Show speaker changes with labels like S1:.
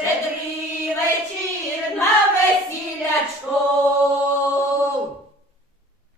S1: Przed